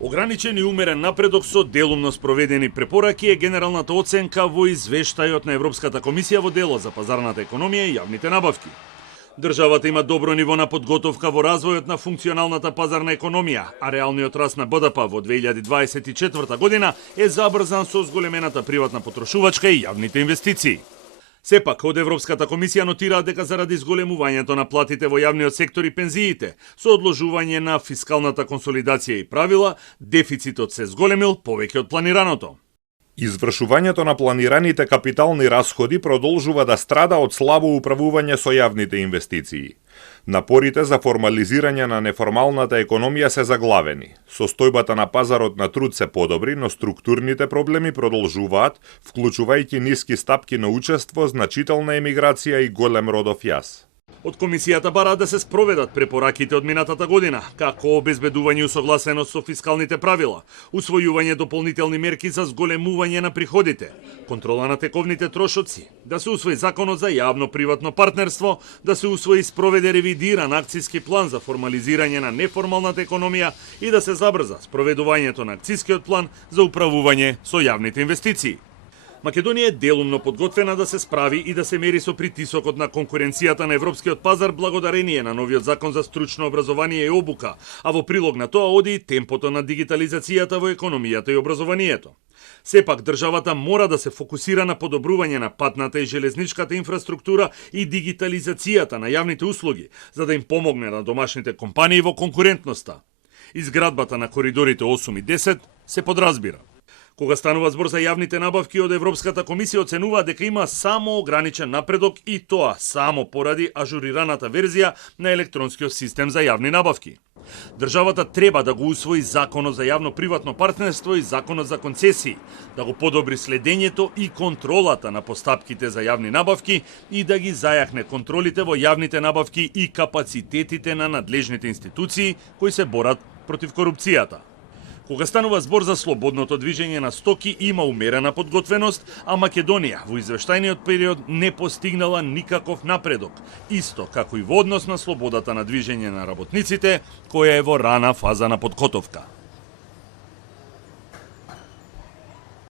Ограничен и умерен напредок со делумно спроведени препораки е генералната оценка во извештајот на Европската комисија во делот за пазарната економија и јавните набавки. Државата има добро ниво на подготовка во развојот на функционалната пазарна економија, а реалниот раст на БДП во 2024 година е забрзан со зголемената приватна потрошувачка и јавните инвестиции. Сепак, од Европската комисија нотираат дека заради зголемувањето на платите во јавниот сектор и пензиите, со одложување на фискалната консолидација и правила, дефицитот се зголемил повеќе од планираното. Извршувањето на планираните капитални расходи продолжува да страда од слабо управување со јавните инвестиции. Напорите за формализирање на неформалната економија се заглавени. Состојбата на пазарот на труд се подобри, но структурните проблеми продолжуваат, вклучувајќи ниски стапки на учество, значителна емиграција и голем родов јас. Од комисијата бараат да се спроведат препораките од минатата година, како обезбедување усогласеност со фискалните правила, усвојување дополнителни мерки за зголемување на приходите, контрола на тековните трошоци, да се усвои законот за јавно-приватно партнерство, да се усвои и спроведе ревидиран акциски план за формализирање на неформалната економија и да се забрза спроведувањето на акцискиот план за управување со јавните инвестиции. Македонија е делумно подготвена да се справи и да се мери со притисокот на конкуренцијата на европскиот пазар благодарение на новиот закон за стручно образование и обука, а во прилог на тоа оди и темпото на дигитализацијата во економијата и образованието. Сепак, државата мора да се фокусира на подобрување на патната и железничката инфраструктура и дигитализацијата на јавните услуги, за да им помогне на домашните компании во конкурентноста. Изградбата на коридорите 8 и 10 се подразбира. Кога станува збор за јавните набавки, од Европската комисија оценува дека има само ограничен напредок и тоа само поради ажурираната верзија на електронскиот систем за јавни набавки. Државата треба да го усвои законот за јавно-приватно партнерство и законот за концесии, да го подобри следењето и контролата на постапките за јавни набавки и да ги зајахне контролите во јавните набавки и капацитетите на надлежните институции кои се борат против корупцијата. Кога станува збор за слободното движење на стоки, има умерена подготвеност, а Македонија во извештајниот период не постигнала никаков напредок, исто како и во однос на слободата на движење на работниците, која е во рана фаза на подготовка.